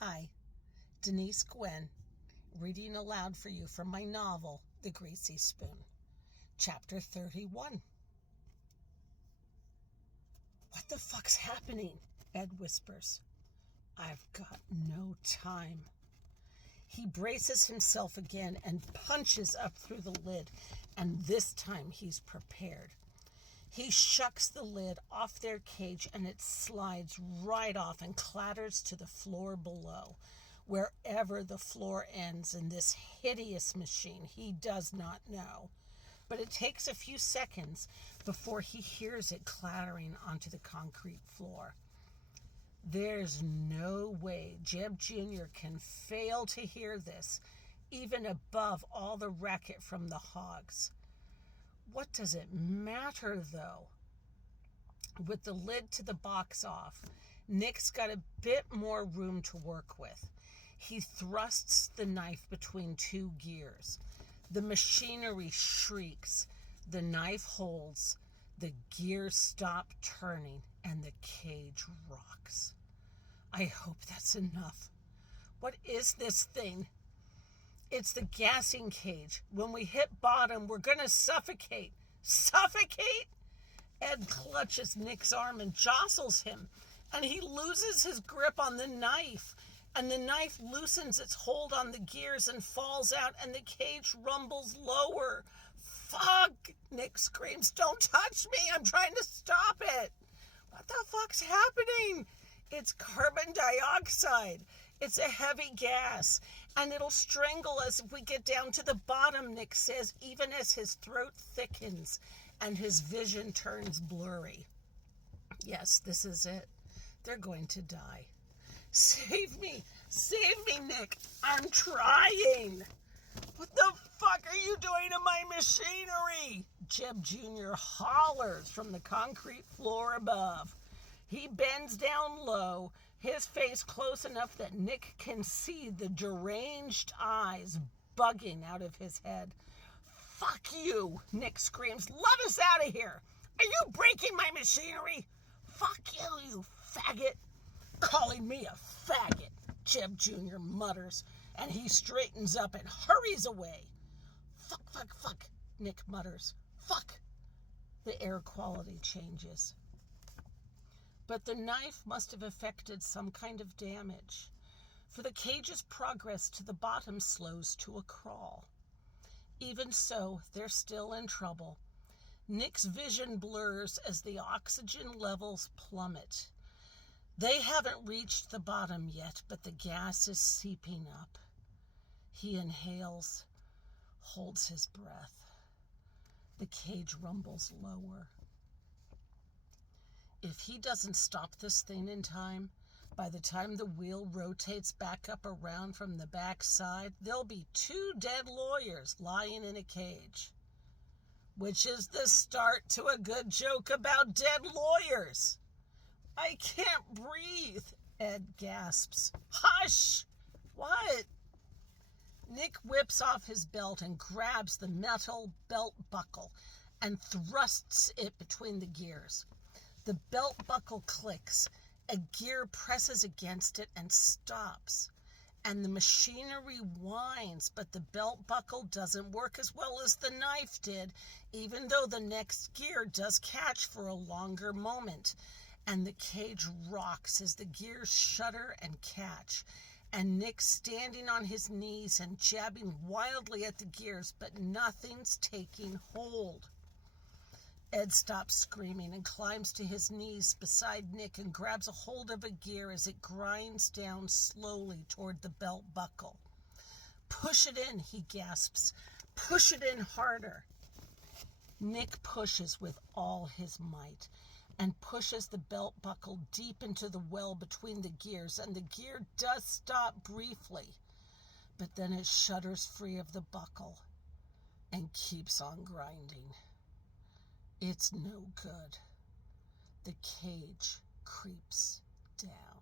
Hi, Denise Gwen, reading aloud for you from my novel, The Greasy Spoon, Chapter 31. What the fuck's happening? Ed whispers. I've got no time. He braces himself again and punches up through the lid, and this time he's prepared. He shucks the lid off their cage and it slides right off and clatters to the floor below. Wherever the floor ends in this hideous machine, he does not know. But it takes a few seconds before he hears it clattering onto the concrete floor. There's no way Jeb Jr. can fail to hear this, even above all the racket from the hogs. What does it matter, though? With the lid to the box off, Nick's got a bit more room to work with. He thrusts the knife between two gears. The machinery shrieks. The knife holds. The gears stop turning, and the cage rocks. I hope that's enough. What is this thing? It's the gassing cage. When we hit bottom, we're going to suffocate. Suffocate? Ed clutches Nick's arm and jostles him, and he loses his grip on the knife, and the knife loosens its hold on the gears and falls out, and the cage rumbles lower. Fuck! Nick screams, don't touch me! I'm trying to stop it! What the fuck's happening? It's carbon dioxide. It's a heavy gas, and it'll strangle us if we get down to the bottom, Nick says, even as his throat thickens and his vision turns blurry. Yes, this is it. They're going to die. Save me, Nick. I'm trying. What the fuck are you doing to my machinery? Jeb Jr. hollers from the concrete floor above. He bends down low, his face close enough that Nick can see the deranged eyes bugging out of his head. Fuck you, Nick screams. Let us out of here. Are you breaking my machinery? Fuck you, you faggot. Calling me a faggot, Jeb Jr. mutters, and he straightens up and hurries away. Fuck, Nick mutters. Fuck. The air quality changes. But the knife must have affected some kind of damage, for the cage's progress to the bottom slows to a crawl. Even so, they're still in trouble. Nick's vision blurs as the oxygen levels plummet. They haven't reached the bottom yet, but the gas is seeping up. He inhales, holds his breath. The cage rumbles lower. If he doesn't stop this thing in time, by the time the wheel rotates back up around from the back side, there'll be 2 dead lawyers lying in a cage. Which is the start to a good joke about dead lawyers. I can't breathe, Ed gasps. Hush! What? Nick whips off his belt and grabs the metal belt buckle and thrusts it between the gears. The belt buckle clicks, a gear presses against it and stops, and the machinery whines, but the belt buckle doesn't work as well as the knife did, even though the next gear does catch for a longer moment, and the cage rocks as the gears shudder and catch, and Nick's standing on his knees and jabbing wildly at the gears, but nothing's taking hold. Ed stops screaming and climbs to his knees beside Nick and grabs a hold of a gear as it grinds down slowly toward the belt buckle. Push it in, he gasps. Push it in harder. Nick pushes with all his might and pushes the belt buckle deep into the well between the gears, and the gear does stop briefly, but then it shudders free of the buckle and keeps on grinding. It's no good. The cage creeps down.